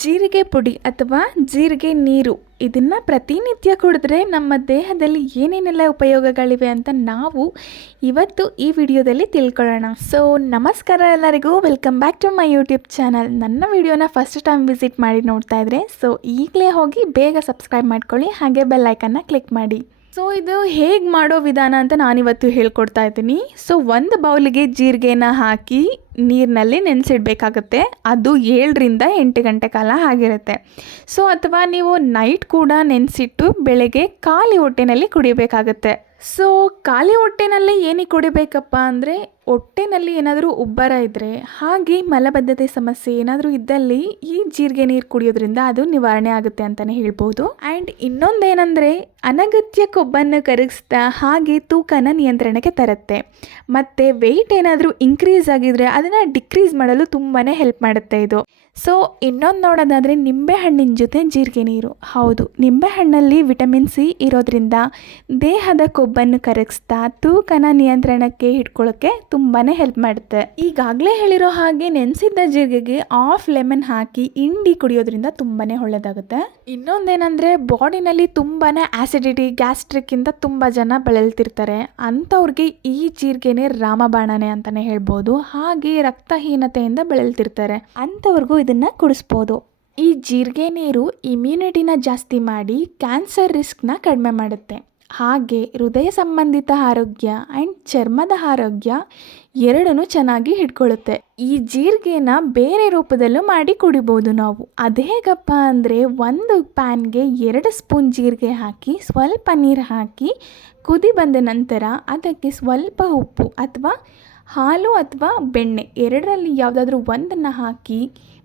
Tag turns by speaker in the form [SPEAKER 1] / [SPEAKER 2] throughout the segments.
[SPEAKER 1] ಜೀರಿಗೆ ಪುಡಿ ಅಥವಾ ಜೀರಿಗೆ ನೀರು, ಇದನ್ನು ಪ್ರತಿನಿತ್ಯ ಕುಡಿದ್ರೆ ನಮ್ಮ ದೇಹದಲ್ಲಿ ಏನೇನೆಲ್ಲ ಉಪಯೋಗಗಳಿವೆ ಅಂತ ನಾವು ಇವತ್ತು ಈ ವಿಡಿಯೋದಲ್ಲಿ ತಿಳ್ಕೊಳ್ಳೋಣ. ಸೊ ನಮಸ್ಕಾರ ಎಲ್ಲರಿಗೂ. Welcome back to my YouTube channel ನನ್ನ ವಿಡಿಯೋನ ಫಸ್ಟ್ ಟೈಮ್ ವಿಸಿಟ್ ಮಾಡಿ ನೋಡ್ತಾ ಇದ್ರೆ ಸೊ ಈಗಲೇ ಹೋಗಿ ಬೇಗ ಸಬ್ಸ್ಕ್ರೈಬ್ ಮಾಡ್ಕೊಳ್ಳಿ, ಹಾಗೆ ಬೆಲ್ ಐಕನ್ನ ಕ್ಲಿಕ್ ಮಾಡಿ. ಸೊ ಇದು ಹೇಗೆ ಮಾಡೋ ವಿಧಾನ ಅಂತ ನಾನಿವತ್ತು ಹೇಳ್ಕೊಡ್ತಾ ಇದ್ದೀನಿ. ಸೊ ಒಂದು ಬೌಲಿಗೆ ಜೀರಿಗೆನ ಹಾಕಿ ನೀರಿನಲ್ಲಿ ನೆನೆಸಿಡ್ಬೇಕಾಗತ್ತೆ. ಅದು ಏಳರಿಂದ ಎಂಟು ಗಂಟೆ ಕಾಲ ಆಗಿರುತ್ತೆ. ಸೊ ಅಥವಾ ನೀವು ನೈಟ್ ಕೂಡ ನೆನೆಸಿಟ್ಟು ಬೆಳಗ್ಗೆ ಖಾಲಿ ಹೊಟ್ಟೆನಲ್ಲಿ ಕುಡಿಬೇಕಾಗತ್ತೆ. ಸೊ ಖಾಲಿ ಹೊಟ್ಟೆನಲ್ಲಿ ಏನಕ್ಕೆ ಕುಡಿಬೇಕಪ್ಪ ಅಂದರೆ ಹೊಟ್ಟೆನಲ್ಲಿ ಏನಾದರೂ ಉಬ್ಬರ ಇದ್ದರೆ ಹಾಗೆ ಮಲಬದ್ಧತೆ ಸಮಸ್ಯೆ ಏನಾದರೂ ಇದ್ದಲ್ಲಿ ಈ ಜೀರಿಗೆ ನೀರು ಕುಡಿಯೋದ್ರಿಂದ ಅದು ನಿವಾರಣೆ ಆಗುತ್ತೆ ಅಂತಲೇ ಹೇಳ್ಬೋದು. ಆ್ಯಂಡ್ ಇನ್ನೊಂದೇನೆಂದರೆ, ಅನಗತ್ಯ ಕೊಬ್ಬನ್ನು ಕರಗಿಸ್ತಾ ಹಾಗೆ ತೂಕನ ನಿಯಂತ್ರಣಕ್ಕೆ ತರುತ್ತೆ. ಮತ್ತು ವೆಯ್ಟ್ ಏನಾದರೂ ಇನ್ಕ್ರೀಸ್ ಆಗಿದ್ರೆ ಅದನ್ನು ಡಿಕ್ರೀಸ್ ಮಾಡಲು ತುಂಬಾ ಹೆಲ್ಪ್ ಮಾಡುತ್ತೆ ಇದು. ಸೊ ಇನ್ನೊಂದು ನೋಡೋದಾದರೆ ನಿಂಬೆಹಣ್ಣಿನ ಜೊತೆ ಜೀರಿಗೆ ನೀರು. ಹೌದು, ನಿಂಬೆಹಣ್ಣಲ್ಲಿ ವಿಟಮಿನ್ ಸಿ ಇರೋದ್ರಿಂದ ದೇಹದ ಕೊಬ್ಬನ್ನು ಕರಗಿಸ್ತಾ ತೂಕನ ನಿಯಂತ್ರಣಕ್ಕೆ ಇಟ್ಕೊಳ್ಳೋಕ್ಕೆ ತುಂಬಾ ಹೆಲ್ಪ್ ಮಾಡುತ್ತೆ. ಈಗಾಗಲೇ ಹೇಳಿರೋ ಹಾಗೆ ನೆನೆಸಿದ್ದ ಜೀರಿಗೆಗೆ ಆಫ್ ಲೆಮನ್ ಹಾಕಿ ಇಂಡಿ ಕುಡಿಯೋದ್ರಿಂದ ತುಂಬಾ ಒಳ್ಳೆಯದಾಗುತ್ತೆ ಇನ್ನೊಂದೇನೆಂದರೆ ಬಾಡಿನಲ್ಲಿ ತುಂಬಾ ಆ್ಯಸಿಡಿಟಿ ಗ್ಯಾಸ್ಟ್ರಿಕ್ಕಿಂತ ತುಂಬ ಜನ ಬಳಲ್ತಿರ್ತಾರೆ. ಅಂಥವ್ರಿಗೆ ಈ ಜೀರಿಗೆನೇ ರಾಮಬಾಣನೆ ಅಂತಲೇ ಹೇಳ್ಬೋದು. ಹಾಗೆ ರಕ್ತಹೀನತೆಯಿಂದ ಬಳಲ್ತಿರ್ತಾರೆ. ಅಂಥವ್ರಿಗೂ ಇದನ್ನು ಕುಡಿಸ್ಬೋದು. ಈ ಜೀರಿಗೆ ನೀರು ಇಮ್ಯುನಿಟಿನ ಜಾಸ್ತಿ ಮಾಡಿ ಕ್ಯಾನ್ಸರ್ ರಿಸ್ಕ್ನ ಕಡಿಮೆ ಮಾಡುತ್ತೆ. ಹಾಗೆ ಹೃದಯ ಸಂಬಂಧಿತ ಆರೋಗ್ಯ ಆ್ಯಂಡ್ ಚರ್ಮದ ಆರೋಗ್ಯ ಎರಡನ್ನೂ ಚೆನ್ನಾಗಿ ಹಿಡ್ಕೊಳ್ಳುತ್ತೆ. ಈ ಜೀರಿಗೆನ ಬೇರೆ ರೂಪದಲ್ಲೂ ಮಾಡಿ ಕುಡಿಬೋದು ನಾವು. ಅದು ಹೇಗಪ್ಪ ಅಂದರೆ ಒಂದು ಪ್ಯಾನ್ಗೆ ಎರಡು ಸ್ಪೂನ್ ಜೀರಿಗೆ ಹಾಕಿ, ಸ್ವಲ್ಪ ನೀರು ಹಾಕಿ ಕುದಿ ಬಂದ ನಂತರ ಅದಕ್ಕೆ ಸ್ವಲ್ಪ ಉಪ್ಪು ಅಥವಾ ಹಾಲು ಅಥವಾ ಬೆಣ್ಣೆ ಎರಡರಲ್ಲಿ ಯಾವುದಾದ್ರೂ ಒಂದನ್ನು ಹಾಕಿ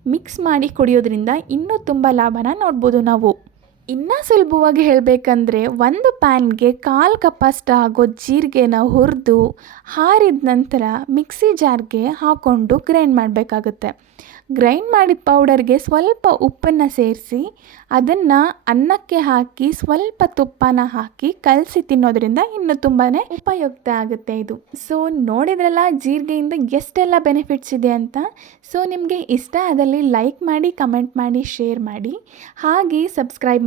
[SPEAKER 1] ಮಿಕ್ಸ್ ಮಾಡಿ ಕುಡಿಯೋದ್ರಿಂದ ಇನ್ನೂ ತುಂಬ ಲಾಭನ ನೋಡ್ಬೋದು ನಾವು. ಇನ್ನೂ ಸುಲಭವಾಗಿ ಹೇಳಬೇಕಂದ್ರೆ ಒಂದು ಪ್ಯಾನ್ಗೆ ಕಾಲು ಕಪ್ಪಷ್ಟು ಆಗೋ ಜೀರಿಗೆನ ಹುರಿದು ಹಾರಿದ ನಂತರ ಮಿಕ್ಸಿ ಜಾರ್ಗೆ ಹಾಕ್ಕೊಂಡು ಗ್ರೈಂಡ್ ಮಾಡಬೇಕಾಗುತ್ತೆ. ಗ್ರೈಂಡ್ ಮಾಡಿದ ಪೌಡರ್ಗೆ ಸ್ವಲ್ಪ ಉಪ್ಪನ್ನು ಸೇರಿಸಿ ಅದನ್ನು ಅನ್ನಕ್ಕೆ ಹಾಕಿ ಸ್ವಲ್ಪ ತುಪ್ಪನ ಹಾಕಿ ಕಲಸಿ ತಿನ್ನೋದ್ರಿಂದ ಇನ್ನೂ ತುಂಬಾ ಉಪಯುಕ್ತ ಆಗುತ್ತೆ ಇದು. ಸೊ ನೋಡಿದ್ರಲ್ಲ ಜೀರಿಗೆಯಿಂದ ಎಷ್ಟೆಲ್ಲ ಬೆನಿಫಿಟ್ಸ್ ಇದೆ ಅಂತ? ಸೊ ನಿಮಗೆ ಇಷ್ಟ ಆದಲ್ಲಿ ಲೈಕ್ ಮಾಡಿ, ಕಮೆಂಟ್ ಮಾಡಿ, ಶೇರ್ ಮಾಡಿ. ಹಾಗೆ ಸಬ್ಸ್ಕ್ರೈಬ್